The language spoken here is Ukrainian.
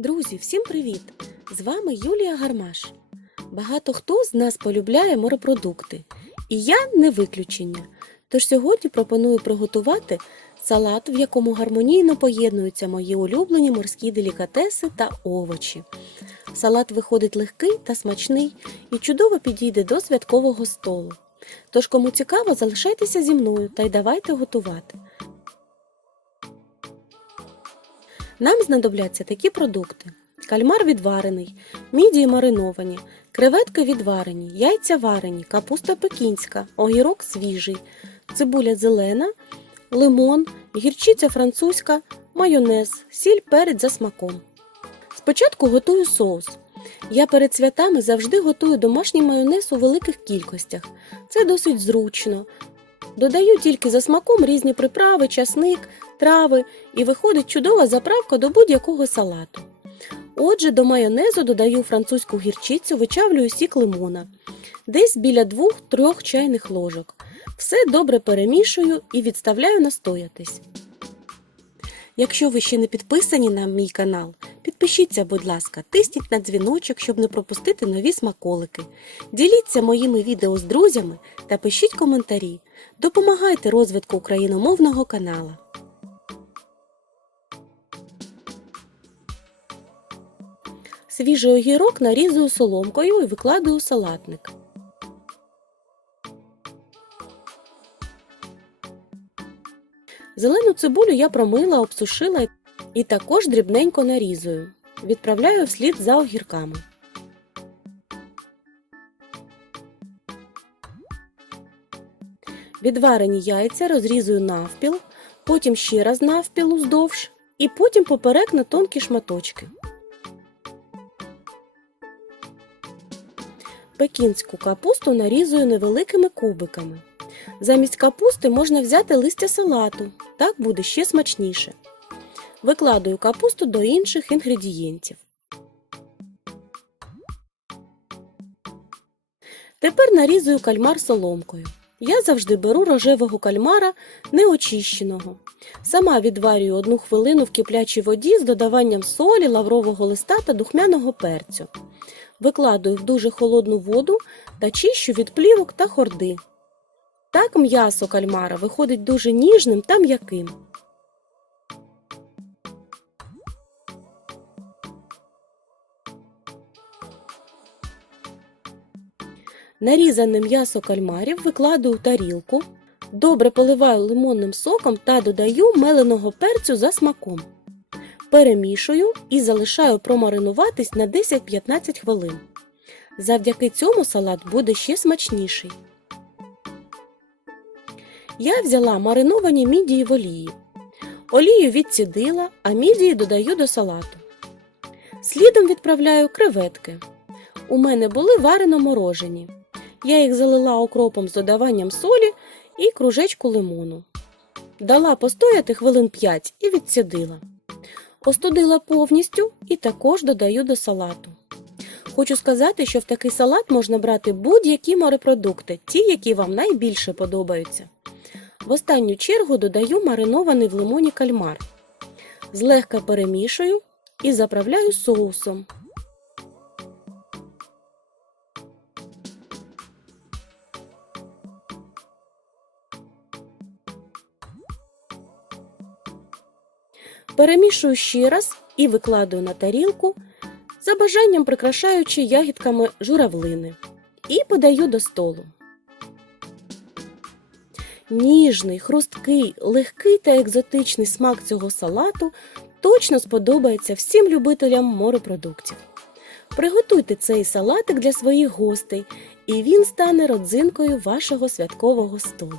Друзі, всім привіт! З вами Юлія Гармаш. Багато хто з нас полюбляє морепродукти, і я не виключення. Тож сьогодні пропоную приготувати салат, в якому гармонійно поєднуються мої улюблені морські делікатеси та овочі. Салат виходить легкий та смачний і чудово підійде до святкового столу. Тож, кому цікаво, залишайтеся зі мною та й давайте готувати. Нам знадобляться такі продукти: кальмар відварений, мідії мариновані, креветки відварені, яйця варені, капуста пекінська, огірок свіжий, цибуля зелена, лимон, гірчиця французька, майонез, сіль перець за смаком. Спочатку готую соус. Я перед святами завжди готую домашній майонез у великих кількостях. Це досить зручно. Додаю тільки за смаком різні приправи, часник, трави і виходить чудова заправка до будь-якого салату. Отже, до майонезу додаю французьку гірчицю, вичавлюю сік лимона, десь біля 2-3 чайних ложок. Все добре перемішую і відставляю настоятись. Якщо ви ще не підписані на мій канал, підпишіться, будь ласка, тисніть на дзвіночок, щоб не пропустити нові смаколики. Діліться моїми відео з друзями та пишіть коментарі. Допомагайте розвитку україномовного канала. Свіжий огірок нарізую соломкою і викладаю у салатник. Зелену цибулю я промила, обсушила і також дрібненько нарізую. Відправляю вслід за огірками. Відварені яйця розрізую навпіл, потім ще раз навпіл уздовж і потім поперек на тонкі шматочки. Пекінську капусту нарізую невеликими кубиками. Замість капусти можна взяти листя салату, так буде ще смачніше. Викладаю капусту до інших інгредієнтів. Тепер нарізую кальмар соломкою. Я завжди беру рожевого кальмара неочищеного. Сама відварюю одну хвилину в киплячій воді з додаванням солі, лаврового листа та духмяного перцю. Викладаю в дуже холодну воду та чищу від плівок та хорди. Так м'ясо кальмара виходить дуже ніжним та м'яким. Нарізане м'ясо кальмарів викладаю в тарілку, добре поливаю лимонним соком та додаю меленого перцю за смаком. Перемішую і залишаю промаринуватись на 10-15 хвилин. Завдяки цьому салат буде ще смачніший. Я взяла мариновані мідії в олії. Олію відцідила, а мідії додаю до салату. Слідом відправляю креветки. У мене були варено морожені. Я їх залила окропом з додаванням солі і кружечку лимону. Дала постояти хвилин 5 і відцідила. Остудила повністю і також додаю до салату. Хочу сказати, що в такий салат можна брати будь-які морепродукти, ті, які вам найбільше подобаються. В останню чергу додаю маринований в лимоні кальмар. Злегка перемішую і заправляю соусом. Перемішую ще раз і викладаю на тарілку, за бажанням прикрашаючи ягідками журавлини, і подаю до столу. Ніжний, хрусткий, легкий та екзотичний смак цього салату точно сподобається всім любителям морепродуктів. Приготуйте цей салатик для своїх гостей, і він стане родзинкою вашого святкового столу.